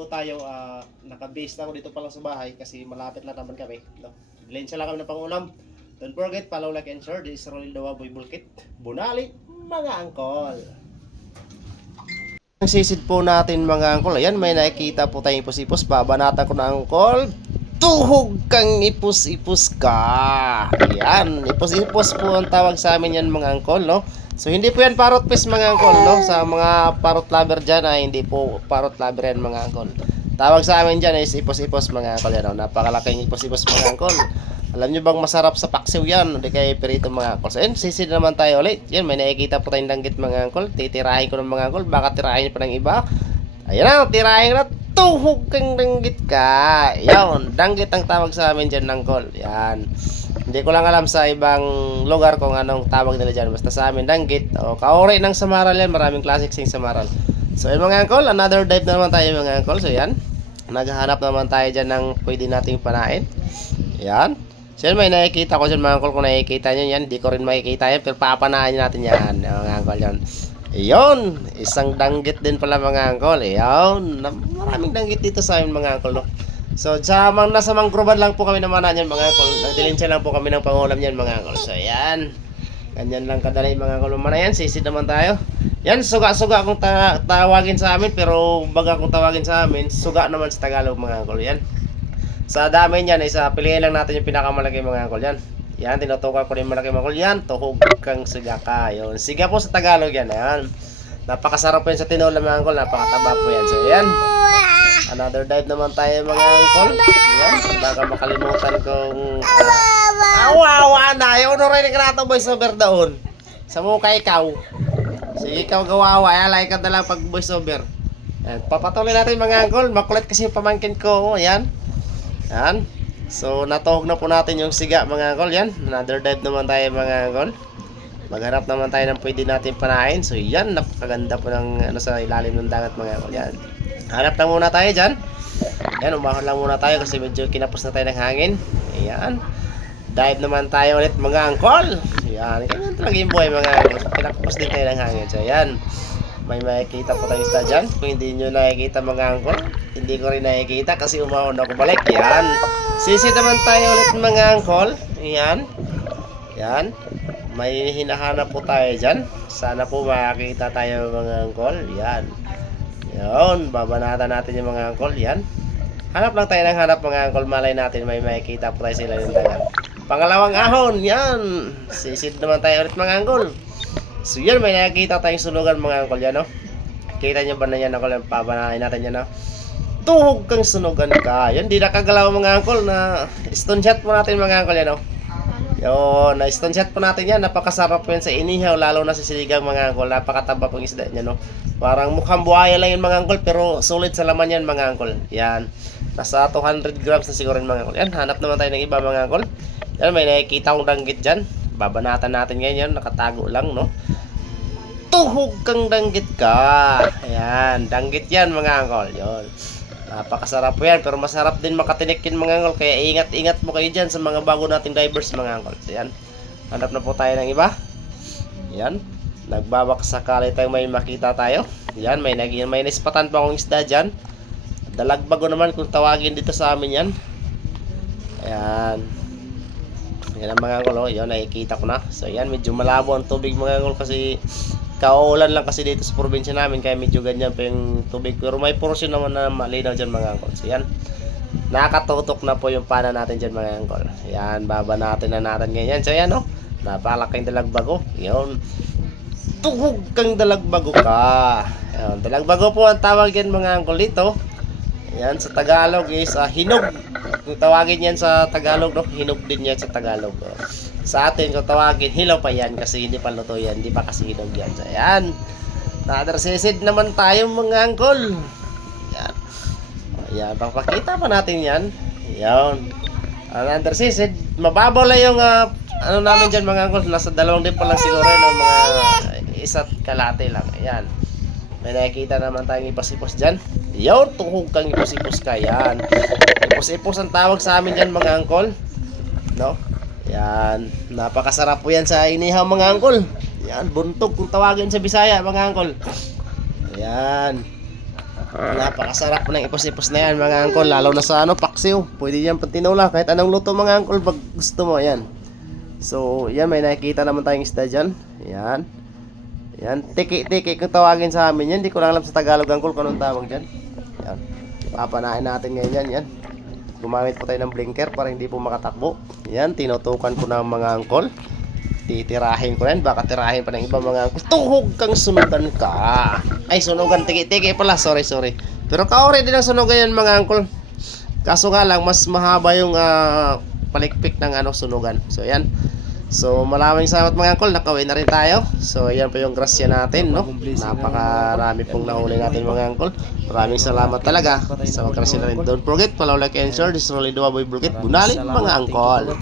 po tayo, naka-base na ako dito pa lang sa bahay kasi malapit lang naman kami. No? Bilhin lang kami ng pangulam. Don't forget, follow, like, and share. This is Rolil Dawaboy Bulkit. Bunali, mga angkol. Ang sisid po natin mga angkol. Ayan, may nakikita po tayong ipos-ipos. Babanatan ko na angkol. Tuhog kang ipos-ipos ka. Ayan, ipos-ipos po ang tawag sa amin yan mga angkol, no? So hindi po yan parrot fish mga angkol, no? Sa mga parrot lover dyan ay hindi po parrot lover yan mga angkol. Tawag sa amin dyan is ipos-ipos mga angkol yan, no? Napakalaking ipos-ipos mga angkol. Alam nyo bang masarap sa paksiw yan? Hindi kayo perito mga angkol. So yun, sisid naman tayo ulit. Yan, may nakikita po tayong danggit mga angkol. Titirahin ko ng mga angkol. Baka tirahin pa ng iba. Ayan na, tirahin na. Tuhog kang danggit ka. Yan, danggit ang tawag sa amin dyan angkol. Yan. Hindi ko lang alam sa ibang lugar kung anong tawag nila dyan. Basta sa amin, danggit. O, kaori ng samaral yan. Maraming classic sing samaral. So yun mga angkol, another dive na naman tayo mga angkol. So yan, naghahanap naman tayo dyan ng pwede nating panain. Yan. So yun, may nakikita ko dyan mga angkol. Kung nakikita nyo yan, hindi ko rin makikita yan. Pero papanain natin yan mga angkol yan. Iyon, isang danggit din pala mga angkol. Iyon, maraming danggit dito sa amin mga angkol, no? So, nasa manggroban lang po kami naman yan mga angkol. Nagdilinsya lang po kami ng pangulam yan mga angkol. So, yan. Ganyan lang kadali mga angkol. Mamana yan, sisid naman tayo. Yan, suga-suga kung tawagin sa amin. Pero baga kung tawagin sa amin, suga naman sa Tagalog mga angkol. Yan. Sa dami yan, piliin lang natin yung pinakamalaki mga angkol. Yan. Yan, tinutukan ko rin malaki mga angkol. Yan, tuhog kang siga ka. Yun. Siga po sa Tagalog yan. Yan. Napakasarap po yan sa tinola mga angkol. Napakataba po yan. So, yan. Another dive naman tayo mga angkol. Yan, baka makalimutan kong awa na, yung rin ka nato voice over doon. Sa mukha ikaw. Sige ikaw gawawa, alay ka na lang pag voice over. Yan, papatuloy natin mga angkol. Makulit kasi yung pamangkin ko. Yan. Yan. So natuhog na po natin yung siga mga angkol. Yan, another dive naman tayo mga angkol. Maghanap naman tayo ng pwede natin panain. So yan, napakaganda po ng sa ilalim ng dagat mga angkol. Yan. Hanap lang muna tayo dyan. Yan, umahon lang muna tayo kasi medyo kinapos na tayo ng hangin. Ayan. Dive naman tayo ulit mga angkol. Ayan, ganyan talaga yung buhay mga angkol. Kinapos din tayo ng hangin. So ayan, may makikita po tayo isda dyan. Kung hindi nyo nakikita mga angkol, hindi ko rin nakikita kasi umahon ako balik. Ayan. Sisid naman tayo ulit mga angkol. Ayan. Ayan. May hinahanap po tayo dyan. Sana po makakita tayo mga angkol. Ayan. Yun, babanatan natin yung mga angkol. Yan. Hanap lang tayo ng hanap mga angkol. Malay natin may makikita po tayo sila yung dagat. Pangalawang ahon. Yan. Sisid naman tayo ulit mga angkol. So yan, may nakikita tayong sunugan mga angkol. Yan, no? Kita nyo ba na yan angkol? Pabanatan natin yan, no? Tuhog kang sunugan ka. Yan, di nakagalaw mga angkol na stone shot po natin mga angkol. Yan, no? Yun, na-stone shot po natin yan. Napakasarap po yan sa inihaw, lalo na sa siligang mga angkol. Napakataba pong isda niya, no? Parang mukhang buhaya lang yan mga angkol, pero sulit sa laman yan mga angkol. Yan, nasa 200 grams na siguro yan mga angkol. Yan, hanap naman tayo ng iba mga angkol. Yan, may nakikita akong danggit dyan. Babanatan natin ngayon, nakatago lang, no? Tuhog kang danggit ka. Yan, danggit yan mga angkol. Yun. Napakasarap po yan, pero masarap din makatinik yun mga angkol. Kaya ingat-ingat mo kayo dyan sa mga bago nating divers mga angkol. So yan, hanap na po tayo ng iba. Yan, nagbabak sakali tayo may makita tayo. Yan, may nispatan pa akong isda dyan. Dalagbago naman kung tawagin dito sa amin yan. Ayan. Yan ang mga angkol. Yan, nakikita ko na. So yan, medyo malabo ang tubig mga angkol kasi kaulan lang kasi dito sa probinsya namin, kaya medyo ganyan pa yung tubig, pero may portion naman na malinaw dyan mga angkol. So yan, nakatutok na po yung pana natin dyan mga angkol. Yan, babanatan na natin ganyan. So yan, no, napalaking dalagbago. Yun, tuhog kang dalagbago ka. Yan, dalagbago po ang tawag yan mga angkol dito. Yan, sa Tagalog is hinog. Kung tawagin yan sa Tagalog, no, hinog din yan sa Tagalog. Sa atin, kung tawagin, hilaw pa yan kasi hindi pa luto yan, hindi pa kasi hinog yan. So, ayan. Another sisid naman tayo mga angkol. Ayan. Ayan, papakita pa natin yan. Ayan. Another sisid. Mababaw lang yung ano namin dyan mga angkol. Nasa 2 din pa lang siguro yung mga isa't kalate lang. Ayan. May nakikita naman tayong ipos-ipos dyan. Ayan, tuhog kang ipos-ipos ka. Ayan. Ipos-ipos ang tawag sa amin dyan mga angkol. No? Yan, napakasarap po yan sa inihaw mga angkol. Yan, buntog kung tawagin sa Bisaya mga angkol. Yan. Napakasarap po ng ipos-ipos na yan mga angkol, lalo na sa paksiw. Pwede yan patinula, kahit anong luto mga angkol pag gusto mo, yan. So, yan, may nakikita naman tayong isda dyan. Yan. Yan, tiki-tiki kung tawagin sa amin yan. Hindi ko lang alam sa Tagalog angkol kung anong tawag dyan. Yan. Papanain natin ngayon yan, yan. Gumamit po tayo ng blinker para hindi po makatakbo. Yan, tinutukan ko na mga angkol. Titirahin ko rin, baka tirahin pa ng iba mga angkol. Tuhog kang sunugan ka. Ay, sunugan, tiki-tiki pala, sorry. Pero kaori din ang sunugan yan mga angkol. Kaso nga lang, mas mahaba yung palikpik ng sunugan. So, yan. So, maraming salamat mga angkol, nakawin na rin tayo. So, yan po yung grasya natin, no? Napakarami pong nahuli natin mga angkol. Maraming salamat talaga sa mga grasya natin. Don't forget, follow, like, and share. This is Rolly Duwaboy Bulkit. Bunalit mga angkol.